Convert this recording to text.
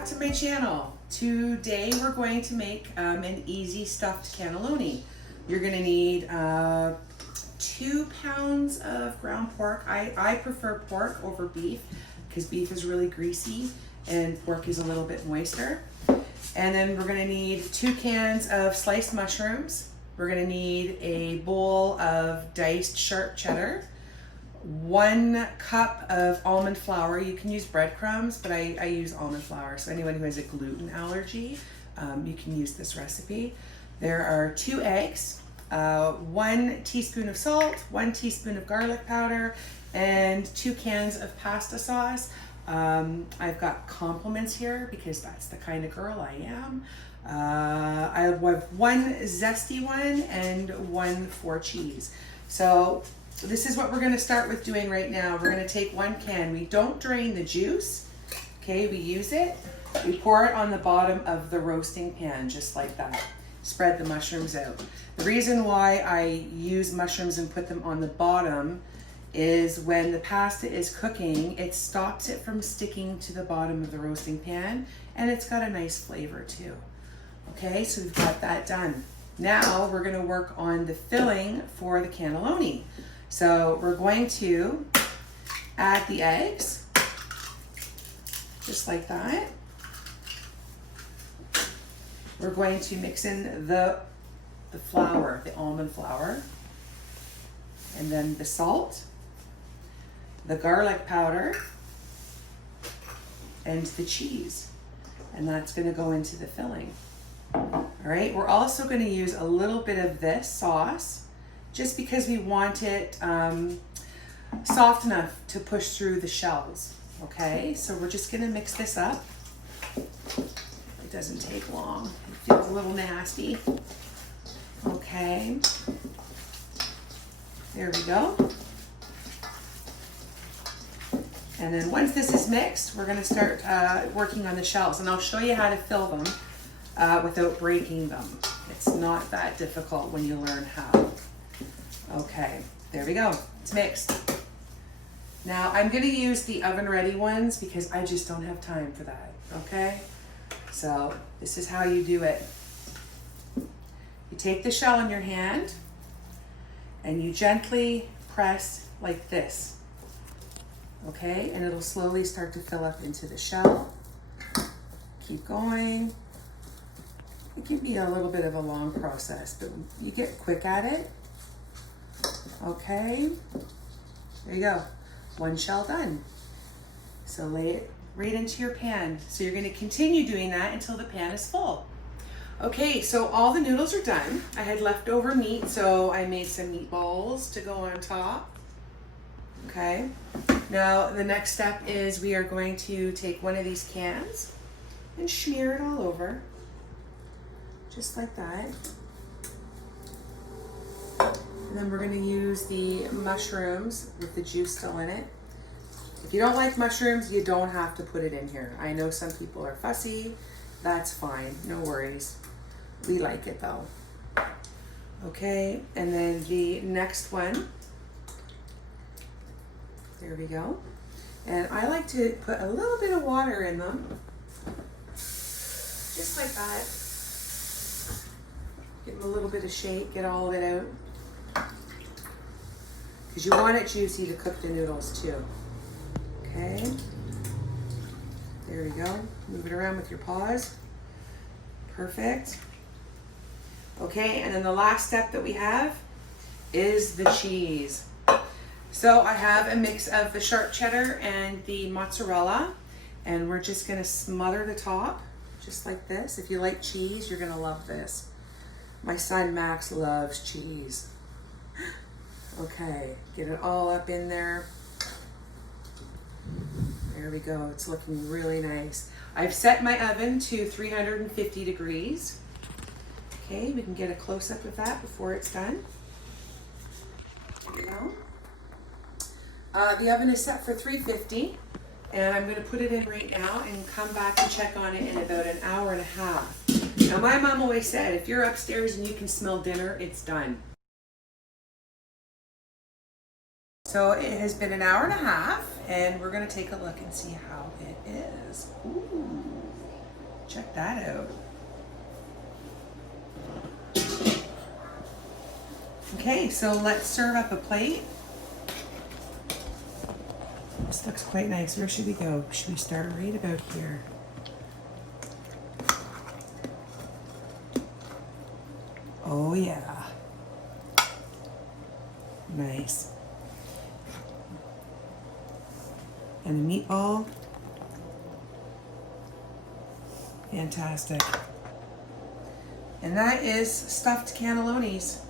back to my channel. Today we're going to make an easy stuffed cannelloni. You're going to need 2 pounds of ground pork. I prefer pork over beef because beef is really greasy and pork is a little bit moister. And then we're going to need 2 cans of sliced mushrooms. We're going to need a bowl of diced sharp cheddar, 1 cup of almond flour. You can use breadcrumbs, but I use almond flour. So anyone who has a gluten allergy, you can use this recipe. There are 2 eggs, 1 teaspoon of salt, 1 teaspoon of garlic powder, and 2 cans of pasta sauce. I've got compliments here because that's the kind of girl I am. I have 1 zesty one and 1 for cheese. So this is what we're going to start with doing right now. We're going to take 1 can. We don't drain the juice. Okay, we use it. We pour it on the bottom of the roasting pan, just like that. Spread the mushrooms out. The reason why I use mushrooms and put them on the bottom is when the pasta is cooking, it stops it from sticking to the bottom of the roasting pan, and it's got a nice flavor too. Okay, so we've got that done. Now we're going to work on the filling for the cannelloni. So we're going to add the eggs, just like that. We're going to mix in the flour, the almond flour, and then the salt, the garlic powder, and the cheese. And that's going to go into the filling. All right, we're also going to use a little bit of this sauce just because we want it soft enough to push through the shells. Okay, so we're just going to mix this up. It doesn't take long. It feels a little nasty. Okay, there we go. And then once this is mixed, we're going to start working on the shells, and I'll show you how to fill them without breaking them. It's not that difficult when you learn how. Okay, there we go. It's mixed. Now I'm going to use the oven ready ones because I just don't have time for that. Okay, so this is how you do it. You take the shell in your hand and you gently press like this. Okay, and it'll slowly start to fill up into the shell. Keep going. It can be a little bit of a long process, but you get quick at it. Okay, there you go. 1 shell done. So lay it right into your pan. So you're going to continue doing that until the pan is full. Okay, so all the noodles are done. I had leftover meat, so I made some meatballs to go on top. Okay, now the next step is we are going to take 1 of these cans and smear it all over, just like that. And then we're going to use the mushrooms with the juice still in it. If you don't like mushrooms, you don't have to put it in here. I know some people are fussy. That's fine, no worries. We like it though. Okay, and then the next one. There we go. And I like to put a little bit of water in them. Just like that. Give them a little bit of shake, get all of it out. Because you want it juicy to cook the noodles too. Okay. There we go. Move it around with your paws. Perfect. Okay, and then the last step that we have is the cheese. So I have a mix of the sharp cheddar and the mozzarella, and we're just gonna smother the top just like this. If you like cheese, you're gonna love this. My son Max loves cheese. Okay, get it all up in there. There we go, it's looking really nice. I've set my oven to 350 degrees. Okay, we can get a close-up of that before it's done. There we go. The oven is set for 350, and I'm going to put it in right now and come back and check on it in about an hour and a half. Now my mom always said, if you're upstairs and you can smell dinner, it's done. So it has been an hour and a half, and we're going to take a look and see how it is. Ooh. Check that out. Okay, so let's serve up a plate. This looks quite nice. Where should we go? Should we start right about here? Oh yeah. Nice. And a meatball. Fantastic. And that is stuffed cannellonis.